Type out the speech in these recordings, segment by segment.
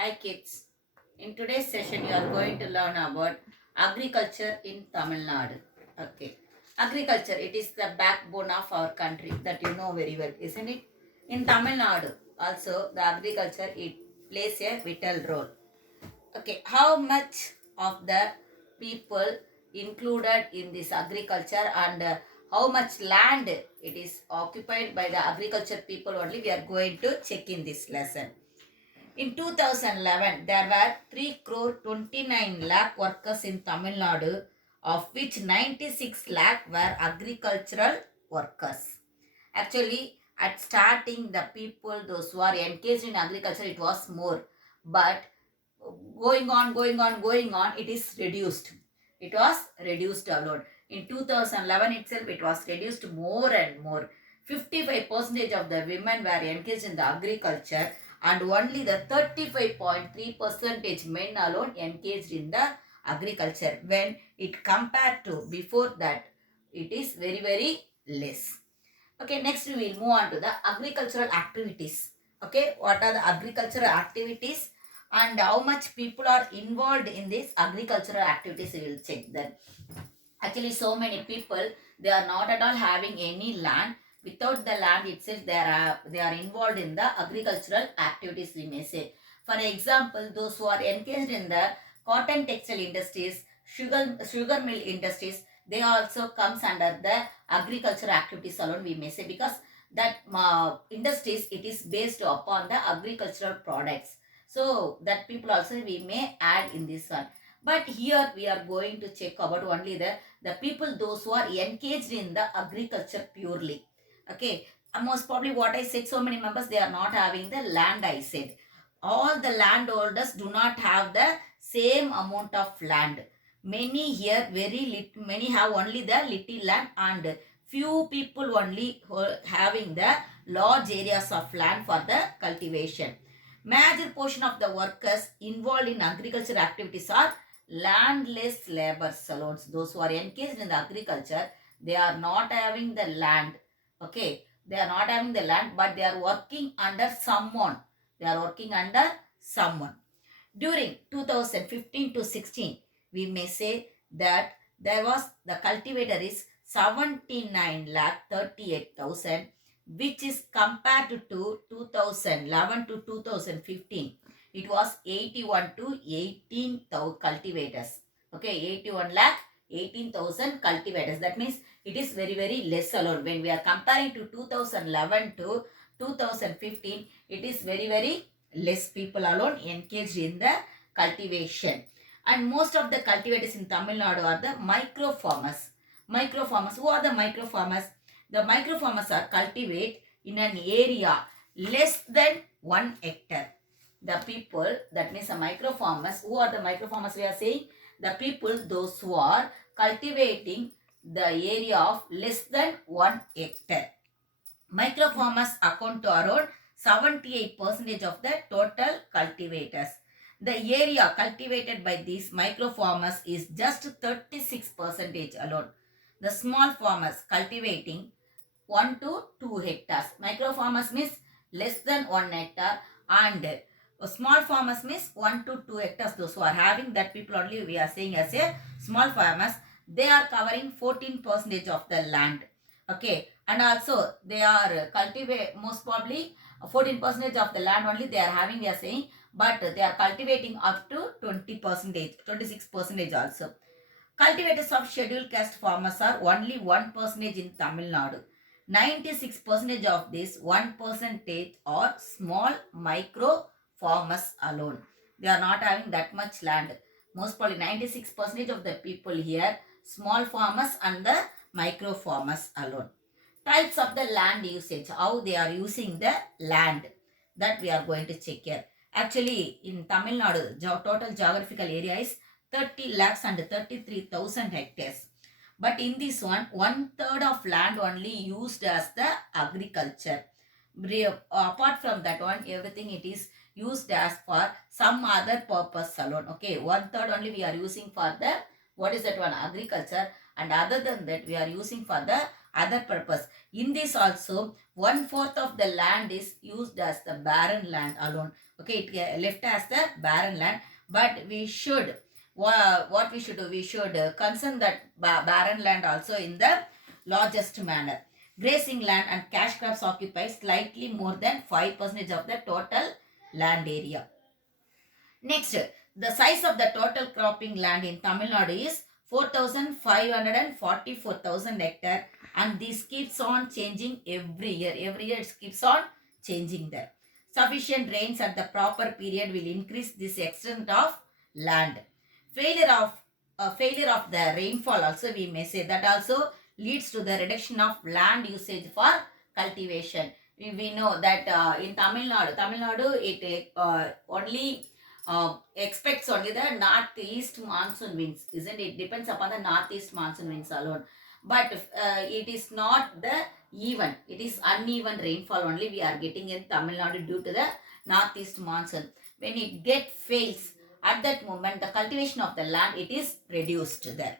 Hi kids. In today's session you are going to learn about agriculture in Tamil Nadu. Okay. Agriculture, it is the backbone of our country that you know very well, isn't it? In Tamil Nadu also the agriculture it plays a vital role. Okay, how much of the people included in this agriculture and how much land it is occupied by the agriculture people only we are going to check in this lesson. In 2011, there were 3 crore 29 lakh workers in Tamil Nadu, of which 96 lakh were agricultural workers. Actually, at starting, the people, those who are engaged in agriculture, it was more. But going on, it is reduced. It was reduced a lot. In 2011 itself, it was reduced more and more. 55% of the women were engaged in the agriculture and only the 35.3% men alone engaged in the agriculture. When it compared to before that, it is very less. Okay, next we will move on to the agricultural activities. Okay, what are the agricultural activities and how much people are involved in these agricultural activities? We will check that. Actually, so many people, they are not at all having any land. Without the land itself, they are involved in the agricultural activities, we may say. For example, those who are engaged in the cotton textile industries, sugar mill industries, they also comes under the agricultural activities alone, we may say, because that industries, it is based upon the agricultural products. So that people also we may add in this one. But here we are going to check about only the people those who are engaged in the agriculture purely. Okay, most probably what I said, so many members, they are not having the land. I said all the landholders do not have the same amount of land. Many here many have only the little land and few people only having the large areas of land for the cultivation. Major portion of the workers involved in agriculture activities are landless labor salons. Those who are engaged in the agriculture, they are not having the land. Okay, they are not having the land, but they are working under someone. They are working under someone. During 2015 to 16, we may say that there was the cultivator is 79 lakh 38,000, which is compared to 2011 to 2015. It was 81 to 18,000 cultivators. Okay, 81 lakh 18,000 cultivators. That means it is very less alone. When we are comparing to 2011 to 2015, it is very less people alone engaged in the cultivation. And most of the cultivators in Tamil Nadu are the micro farmers. Micro farmers. Who are the micro farmers? The micro farmers are cultivate in an area less than 1 hectare. The people, that means the micro farmers. Who are the micro farmers we are saying? The people, those who are cultivating the area of less than 1 hectare. Micro farmers account to around 78% of the total cultivators. The area cultivated by these micro farmers is just 36% alone. The small farmers cultivating 1 to 2 hectares. Micro farmers means less than 1 hectare and small farmers means 1 to 2 hectares. Those who are having that people only we are saying as a small farmers. They are covering 14% of the land. Okay, and also they are cultivate most probably 14% of the land only they are having we are saying, but they are cultivating up to 20%, 26% also. Cultivators of scheduled caste farmers are only 1% in Tamil Nadu. 96% of this 1% are small micro farmers alone. They are not having that much land. Most probably 96% of the people here, small farmers and the micro farmers alone. Types of the land usage, how they are using the land, that we are going to check here. Actually, in Tamil Nadu, total geographical area is 30 lakhs and 33,000 hectares. But in this one third of land only used as the agriculture. Apart from that one, everything it is used as for some other purpose alone. Okay, one third only we are using for the, what is that one, agriculture, and other than that we are using for the other purpose. In this also, 1/4 of the land is used as the barren land alone. Okay, it left as the barren land, but we should, what we should do, we should concern that barren land also in the largest manner. Grazing land and cash crops occupy slightly more than 5% of the total land area. Next, the size of the total cropping land in Tamil Nadu is 4,544,000 hectare, and this keeps on changing every year. Every year it keeps on changing there. Sufficient rains at the proper period will increase this extent of land. Failure of the rainfall also, we may say, that also leads to the reduction of land usage for cultivation. We know that in Tamil Nadu it only expects only the northeast monsoon winds, isn't it? Depends upon the northeast monsoon winds alone. But it is not the even, it is uneven rainfall only we are getting in Tamil Nadu due to the northeast monsoon. When it fails, at that moment the cultivation of the land, it is reduced there.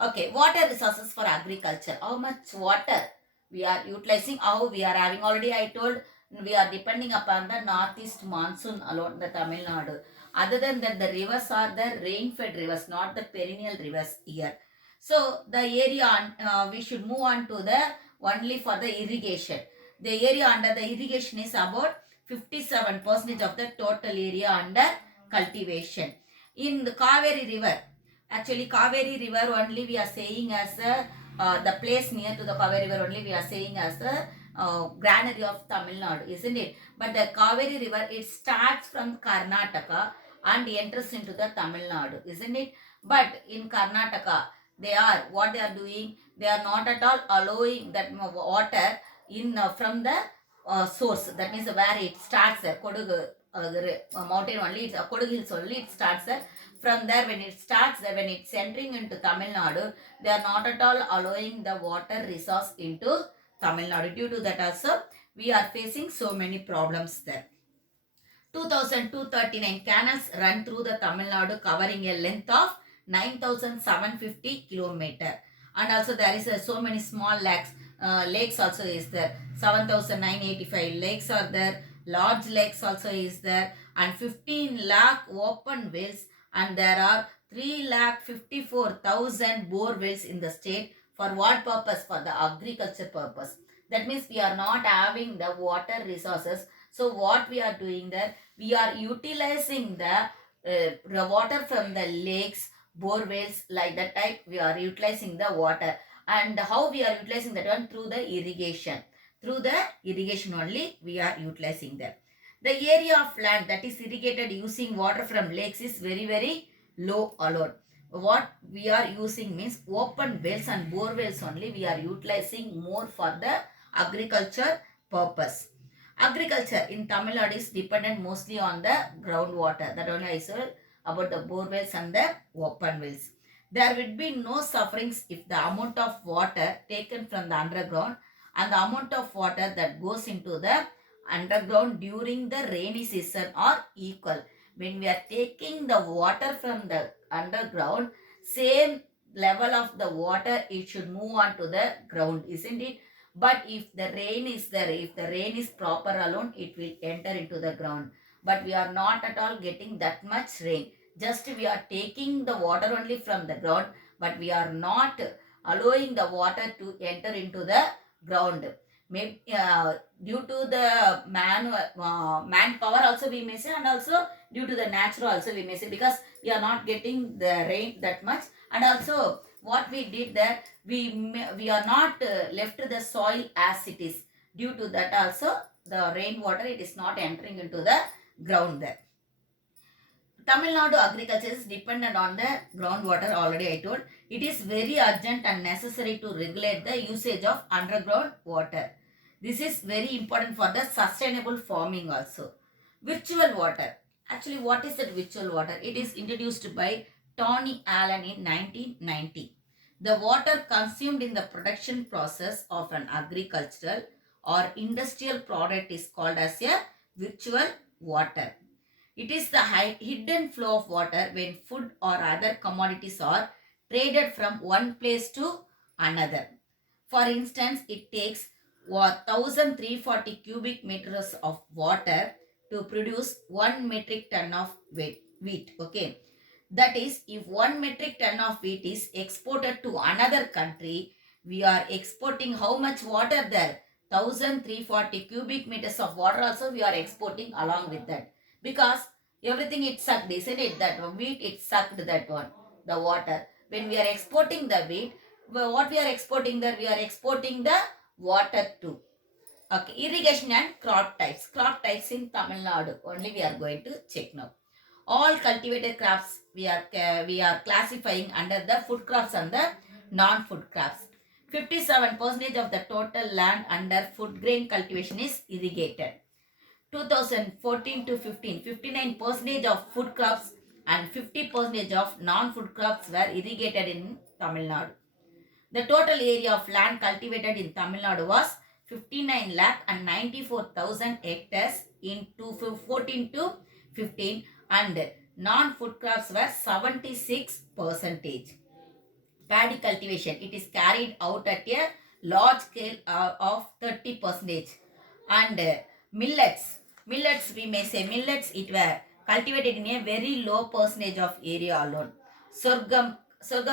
Okay, water resources for agriculture. How much water we are utilizing, how we are having, already I told, we are depending upon the northeast monsoon alone, the Tamil Nadu. Other than that, the rivers are the rain-fed rivers, not the perennial rivers here. So the area, we should move on to the only for the irrigation. The area under the irrigation is about 57% of the total area under cultivation. In the Kaveri River, actually Kaveri River only we are saying as the place near to the Kaveri River only we are saying as the granary of Tamil Nadu, isn't it? But the Kaveri River, it starts from Karnataka and enters into the Tamil Nadu, isn't it? But in Karnataka, what they are doing, they are not at all allowing that water in from the source. That means where it starts there, Kodugu mountain only, it's Kodugu hills only, it starts there. From there, when it starts there, when it's entering into Tamil Nadu, they are not at all allowing the water resource into Tamil Nadu. Due to that also, we are facing so many problems there. 2,239 canals run through the Tamil Nadu, covering a length of 9,750 km. And also there is so many small lakes. Lakes also is there. 7,985 lakes are there. Large lakes also is there. And 15 lakh open wells. And there are 3,54,000 bore wells in the state. For what purpose? For the agriculture purpose. That means we are not having the water resources. So what we are doing there, we are utilizing the water from the lakes, bore wells, like that type we are utilizing the water. And how we are utilizing that one? Through the irrigation. Through the irrigation only we are utilizing that. The area of land that is irrigated using water from lakes is very, very low alone. What we are using means open wells and bore wells only we are utilizing more for the agriculture purpose. Agriculture in Tamil Nadu is dependent mostly on the groundwater. That only I said about the bore wells and the open wells. There will be no sufferings if the amount of water taken from the underground and the amount of water that goes into the underground during the rainy season are equal. When we are taking the water from the underground, same level of the water, it should move on to the ground, isn't it? But if the rain is there, if the rain is proper alone, it will enter into the ground. But we are not at all getting that much rain. Just we are taking the water only from the ground, but we are not allowing the water to enter into the ground. Maybe due to the manpower also we may say, and also due to the natural also we may say, because we are not getting the rain that much. And also what we did there, we are not left the soil as it is. Due to that also the rainwater, it is not entering into the ground there. Tamil Nadu agriculture is dependent on the groundwater, already I told. It is very urgent and necessary to regulate the usage of underground water. This is very important for the sustainable farming also. Virtual water. Actually, what is that virtual water? It is introduced by Tony Allen in 1990. The water consumed in the production process of an agricultural or industrial product is called as a virtual water. It is the hidden flow of water when food or other commodities are traded from one place to another. For instance, it takes 1340 cubic meters of water to produce 1 metric ton of wheat. Okay. That is, if 1 metric ton of wheat is exported to another country, we are exporting how much water there? 1340 cubic meters of water also we are exporting along with that. Because everything it sucked, isn't it? That wheat, it sucked that one, the water. When we are exporting the wheat, what we are exporting there? We are exporting the water too. Okay, irrigation and crop types. Crop types in Tamil Nadu only we are going to check now. All cultivated crops we are classifying under the food crops and the non-food crops. 57% of the total land under food grain cultivation is irrigated. 2014 to 15, 59% of food crops and 50% of non-food crops were irrigated in Tamil Nadu. The total area of land cultivated in Tamil Nadu was 59 lakh and 94,000 hectares in 2014 to 15, and non-food crops were 76%. Paddy cultivation, it is carried out at a large scale of 30%. And millets, we may say millets, it were cultivated in a very low percentage of area alone. Sorghum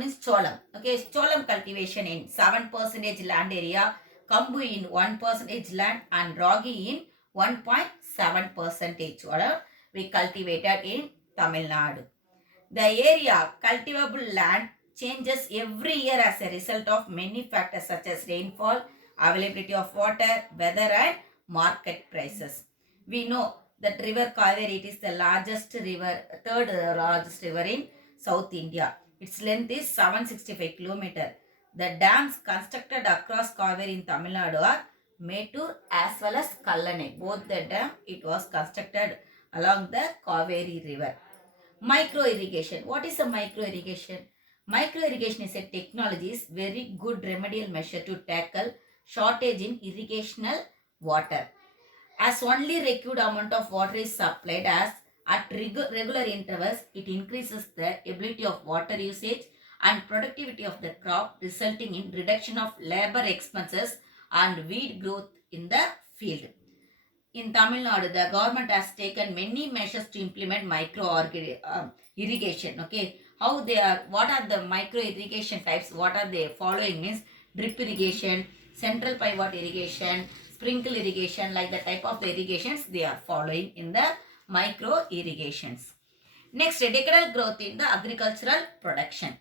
means cholam. Okay, cholam cultivation in 7% land area, kambu in 1% land, and ragi in 1.7% we cultivated in Tamil Nadu. The area cultivable land changes every year as a result of many factors such as rainfall, availability of water, weather, and market prices. We know that river Kaveri, it is the largest river, third largest river in South India. Its length is 765 km. The dams constructed across Kaveri in Tamil Nadu are Mettur as well as Kallanai. Both the dam, it was constructed along the Kaveri river. Micro irrigation. What is a micro irrigation? Micro irrigation is a technology, is very good remedial measure to tackle shortage in irrigational water. As only required amount of water is supplied as at regular intervals, it increases the ability of water usage and productivity of the crop, resulting in reduction of labor expenses and weed growth in the field. In Tamil Nadu, the government has taken many measures to implement micro irrigation. Okay, how they are? What are the micro irrigation types? What are they following? Means drip irrigation, central pivot irrigation, sprinkle irrigation, like the type of the irrigations they are following in the micro irrigations. Next, decadal growth in the agricultural production.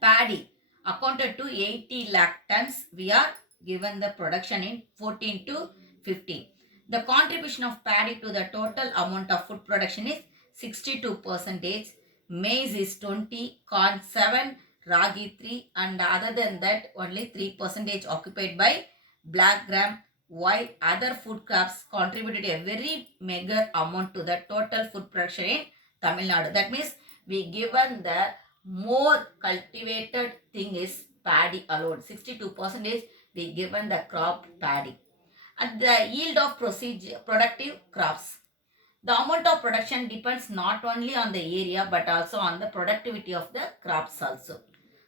Paddy accounted to 80 lakh tons. We are given the production in 14 to 15. The contribution of paddy to the total amount of food production is 62%. Maize is 20, corn 7, ragi 3, and other than that only 3% occupied by black gram, while other food crops contributed a very meager amount to the total food production in Tamil Nadu. That means we given the more cultivated thing is paddy alone. 62% we given the crop paddy. And the yield of productive crops. The amount of production depends not only on the area but also on the productivity of the crops also.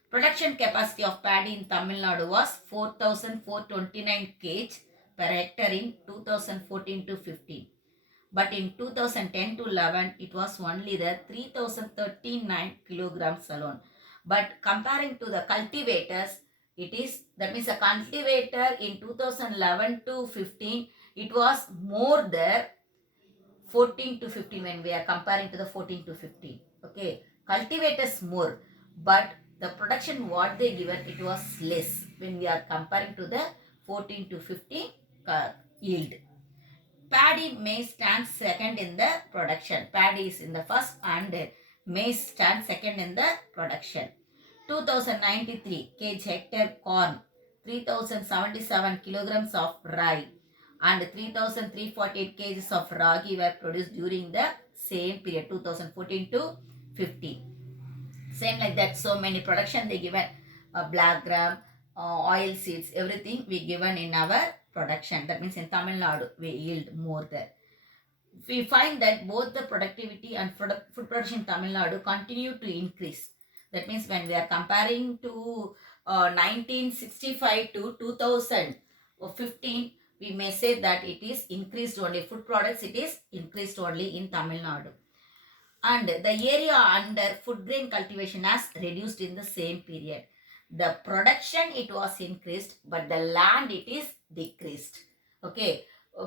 Production capacity of paddy in Tamil Nadu was 4,429 kg per hectare in 2014 to 15. But in 2010 to 11, it was only the 3,039 kilograms alone. But comparing to the cultivators, it is, that means a cultivator in 2011 to 15, it was more there 14 to 15 when we are comparing to the 14 to 15. Okay, cultivators more, but the production what they given, it was less when we are comparing to the 14 to 15 yield. Paddy maize stands second in the production. Paddy is in the first and maize stands second in the production. 2093 kg hectare corn, 3077 kilograms of rye, and 3348 kgs of ragi were produced during the same period, 2014 to 15. Same like that, so many production they given, black gram, oil seeds, everything we given in our production. That means in Tamil Nadu we yield more there. We find that both the productivity and food production in Tamil Nadu continue to increase. That means when we are comparing to 1965 to 2015, we may say that it is increased only. Food products, it is increased only in Tamil Nadu. And the area under food grain cultivation has reduced in the same period. The production, it was increased, but the land, it is decreased. Okay.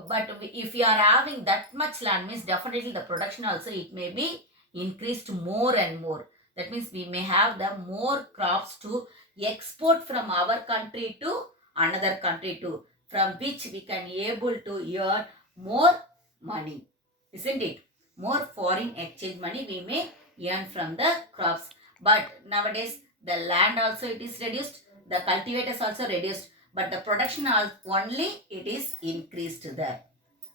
But if you are having that much land, means definitely the production also, it may be increased more and more. That means we may have the more crops to export from our country to another country too, from which we can able to earn more money, isn't it? More foreign exchange money we may earn from the crops. But nowadays the land also it is reduced, the cultivators also reduced, but the production only it is increased there.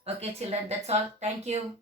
Okay children, that's all. Thank you.